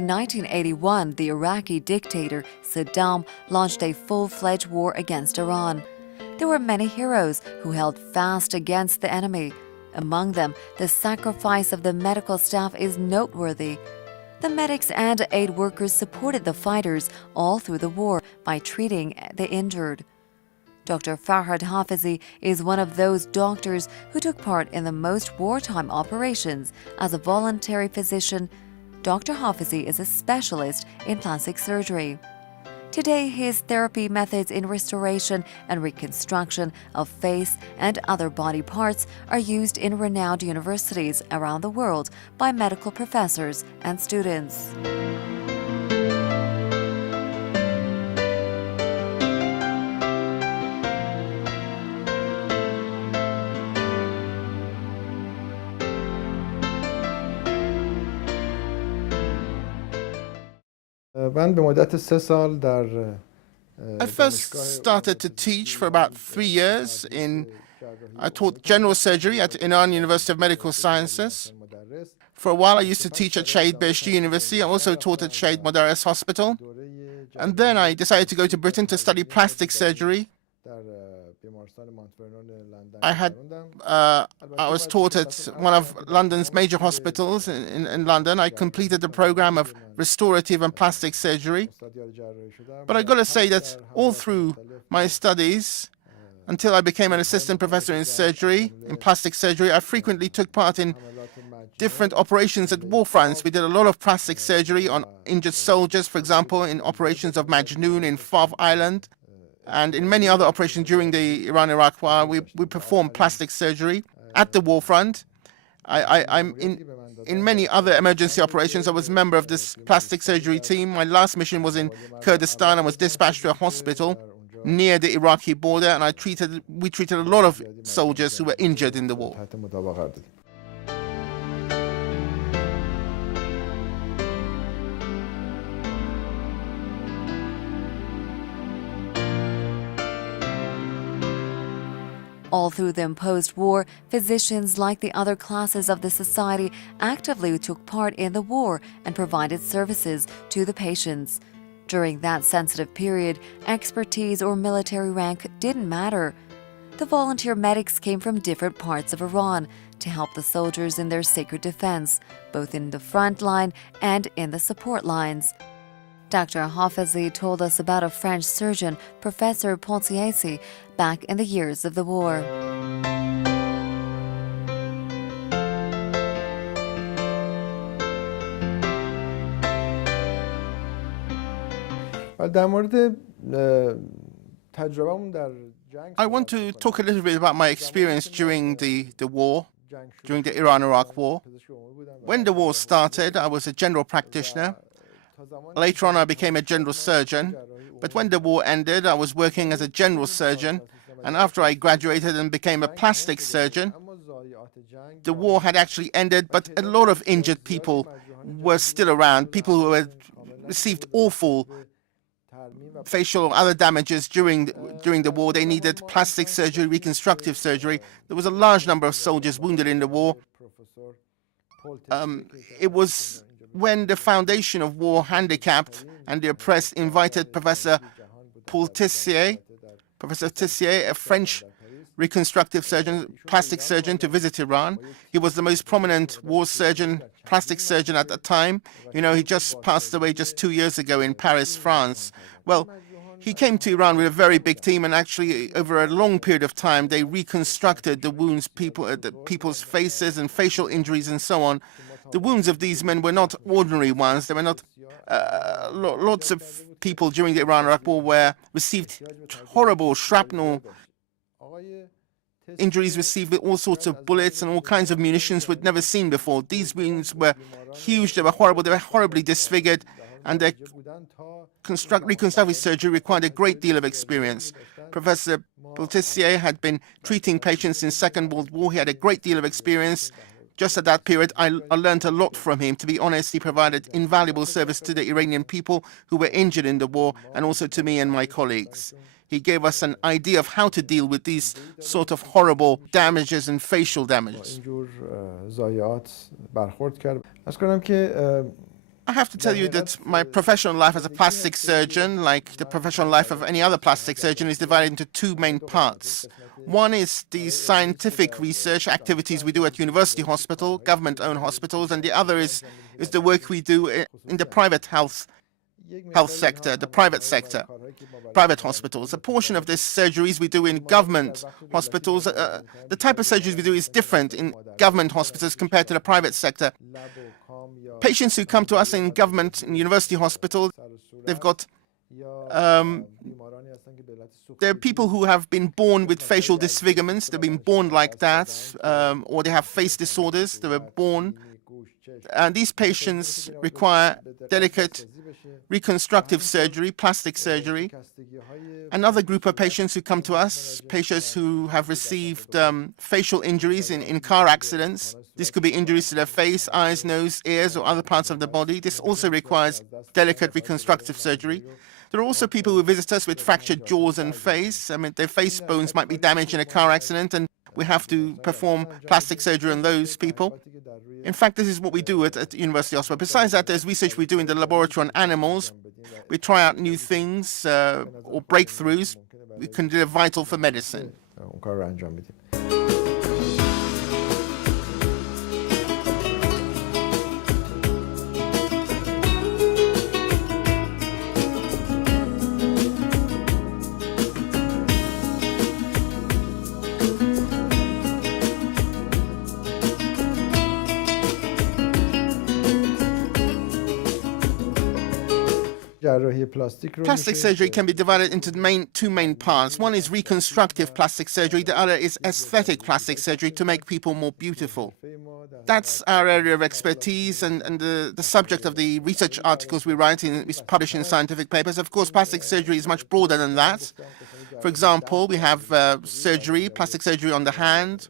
In 1981, the Iraqi dictator Saddam launched a full-fledged war against Iran. There were many heroes who held fast against the enemy. Among them, the sacrifice of the medical staff is noteworthy. The medics and aid workers supported the fighters all through the war by treating the injured. Dr. Farhad Hafezi is one of those doctors who took part in the most wartime operations. As a voluntary physician, Dr. Hafezi is a specialist in plastic surgery. Today, his therapy methods in restoration and reconstruction of face and other body parts are used in renowned universities around the world by medical professors and students. من به مدت 3 سال در I first started to teach for about 3 years. I taught general surgery at Iran University of Medical Sciences. For a while, I used to teach at Shahid Beheshti University. I also taught at Shahid Modarres Hospital. And then I decided to go to Britain to study plastic surgery. I was taught at one of London's major hospitals in London. I completed the program of restorative and plastic surgery. But I got to say that all through my studies, until I became an assistant professor in surgery, in plastic surgery, I frequently took part in different operations at war fronts. We did a lot of plastic surgery on injured soldiers, for example, in operations of Majnoon in Fav Island. And in many other operations during the Iran-Iraq war, we performed plastic surgery at the war front. I'm in many other emergency operations. I was a member of this plastic surgery team. My last mission was in Kurdistan. I was dispatched to a hospital near the Iraqi border, and we treated a lot of soldiers who were injured in the war. All through the post-war, physicians, like the other classes of the society, actively took part in the war and provided services to the patients. During that sensitive period, expertise or military rank didn't matter. The volunteer medics came from different parts of Iran to help the soldiers in their sacred defense, both in the front line and in the support lines. Dr. Hafezi told us about a French surgeon, Professor Pontiesi, back in the years of the war. I want to talk a little bit about my experience during the war, during the Iran-Iraq war. When the war started, I was a general practitioner. Later on, I became a general surgeon. But when the war ended, I was working as a general surgeon. And after I graduated and became a plastic surgeon, the war had actually ended, but a lot of injured people were still around, people who had received awful facial or other damages during the war. They needed plastic surgery, reconstructive surgery. There was a large number of soldiers wounded in the war. It was when the Foundation of War Handicapped and the Oppressed invited Professor Tissier, a French reconstructive surgeon, plastic surgeon, to visit Iran. He was the most prominent war surgeon, plastic surgeon at the time. You know, he just passed away just 2 years ago in Paris, France. Well, he came to Iran with a very big team, and actually over a long period of time, they reconstructed the wounds, people's faces and facial injuries and so on. The wounds of these men were not ordinary ones. They were not. Lots of people during the Iran-Iraq war received horrible shrapnel injuries, received all sorts of bullets and all kinds of munitions we'd never seen before. These wounds were huge. They were horrible. They were horribly disfigured, and their reconstructive surgery required a great deal of experience. Professor Tissier had been treating patients in Second World War. He had a great deal of experience. Just at that period, I learned a lot from him. To be honest, he provided invaluable service to the Iranian people who were injured in the war, and also to me and my colleagues. He gave us an idea of how to deal with these sort of horrible damages and facial damages. I have to tell you that my professional life as a plastic surgeon, like the professional life of any other plastic surgeon, is divided into two main parts. One is the scientific research activities we do at university hospital, government-owned hospitals, and the other is the work we do in the private health sector, the private sector, private hospitals. A portion of these surgeries we do in government hospitals. The type of surgeries we do is different in government hospitals compared to the private sector. Patients who come to us in government, in university hospital, they've got there are people who have been born with facial disfigurements. They've been born like that, or they have face disorders. They were born. And these patients require delicate reconstructive surgery, plastic surgery. Another group of patients who come to us, patients who have received facial injuries in car accidents. This could be injuries to their face, eyes, nose, ears, or other parts of the body. This also requires delicate reconstructive surgery. There are also people who visit us with fractured jaws and face. I mean, their face bones might be damaged in a car accident, and we have to perform plastic surgery on those people. In fact, this is what we do at University Hospital. Besides that, there's research we do in the laboratory on animals. We try out new things or breakthroughs we consider vital for medicine. Plastic surgery can be divided into two main parts. One is reconstructive plastic surgery. The other is aesthetic plastic surgery to make people more beautiful. That's our area of expertise and the subject of the research articles we write and we publish in scientific papers. Of course, plastic surgery is much broader than that. For example, we have plastic surgery on the hand,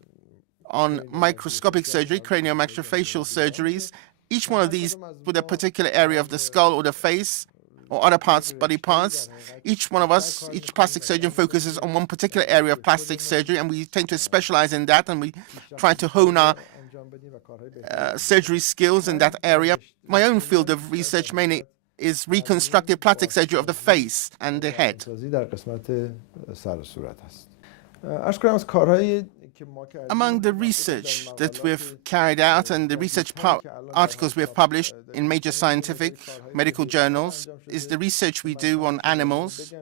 on microscopic surgery, craniomaxillofacial surgeries. Each one of these with a particular area of the skull or the face, or other parts, body parts. Each one of us, each plastic surgeon focuses on one particular area of plastic surgery, and we tend to specialize in that, and we try to hone our surgery skills in that area. My own field of research mainly is reconstructive plastic surgery of the face and the head. Among the research that we've carried out and the research articles we have published in major scientific medical journals is the research we do on animals.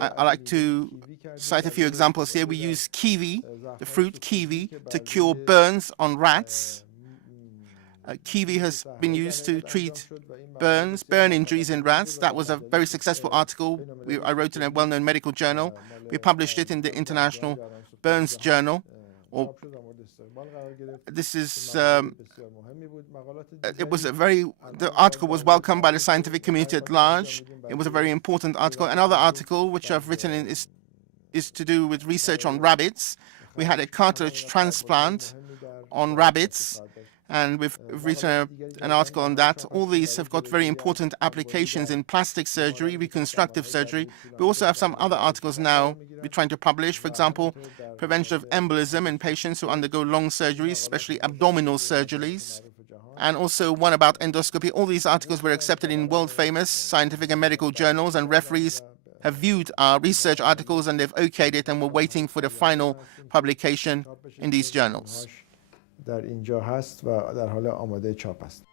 I like to cite a few examples here. We use kiwi, the fruit kiwi, to cure burns on rats. Kiwi has been used to treat burn injuries in rats. That was a very successful article I wrote in a well-known medical journal. We published it in the International Burns Journal. The article was welcomed by the scientific community at large. It was a very important article. Another article which I've written is to do with research on rabbits. We had a cartilage transplant on rabbits, and we've written an article on that. All these have got very important applications in plastic surgery, reconstructive surgery. We also have some other articles now we're trying to publish. For example, prevention of embolism in patients who undergo long surgeries, especially abdominal surgeries, and also one about endoscopy. All these articles were accepted in world-famous scientific and medical journals, and referees have viewed our research articles and they've okayed it, and we're waiting for the final publication in these journals. در اینجا هست و در حال آماده چاپ است.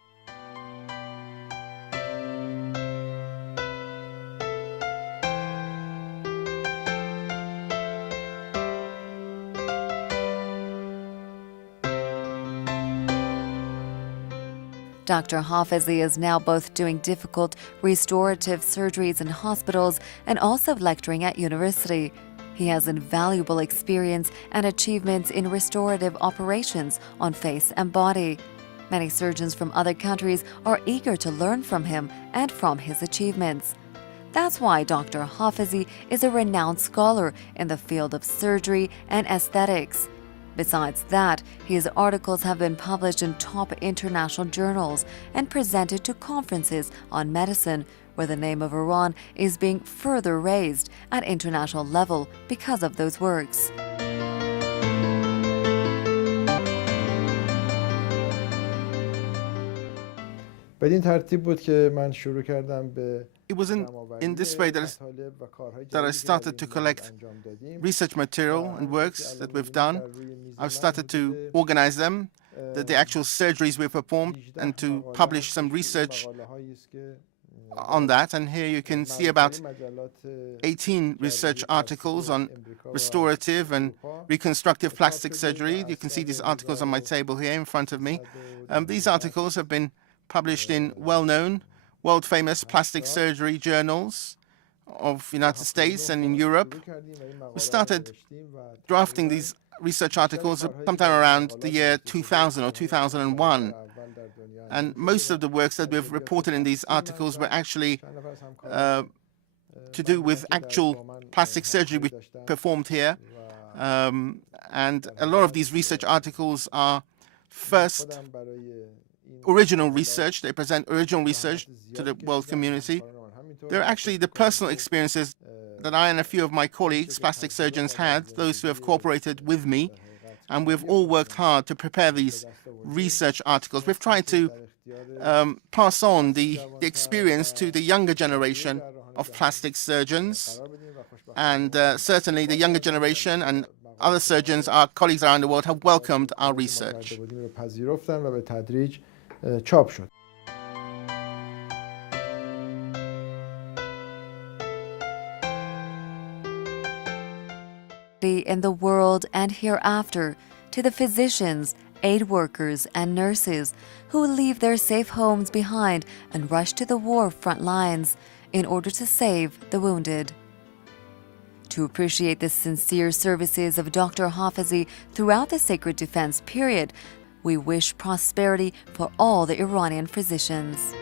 Dr. Hafezi is now both doing difficult restorative surgeries in hospitals and also lecturing at university. He has invaluable experience and achievements in restorative operations on face and body. Many surgeons from other countries are eager to learn from him and from his achievements. That's why Dr. Hafezi is a renowned scholar in the field of surgery and aesthetics. Besides that, his articles have been published in top international journals and presented to conferences on medicine, where the name of Iran is being further raised at international level because of those works. بدین ترتیب بود که من شروع کردم به It was in this way that I started to collect research material and works that we've done. I've started to organize them, the actual surgeries we've performed, and to publish some research on that. And here you can see about 18 research articles on restorative and reconstructive plastic surgery. You can see these articles on my table here in front of me. These articles have been published in well-known, world-famous plastic surgery journals of the United States and in Europe. We started drafting these research articles sometime around the year 2000 or 2001. And most of the works that we've reported in these articles were actually to do with actual plastic surgery we performed here. And a lot of these research articles are first original research. They present original research to the world community. They're actually the personal experiences that I and a few of my colleagues, plastic surgeons, had, those who have cooperated with me, and we've all worked hard to prepare these research articles. We've tried to pass on the experience to the younger generation of plastic surgeons, and certainly the younger generation and other surgeons, our colleagues around the world, have welcomed our research. In the world and hereafter, to the physicians, aid workers, and nurses who leave their safe homes behind and rush to the war front lines in order to save the wounded. To appreciate the sincere services of Dr. Hafezi throughout the Sacred Defense period, we wish prosperity for all the Iranian physicians.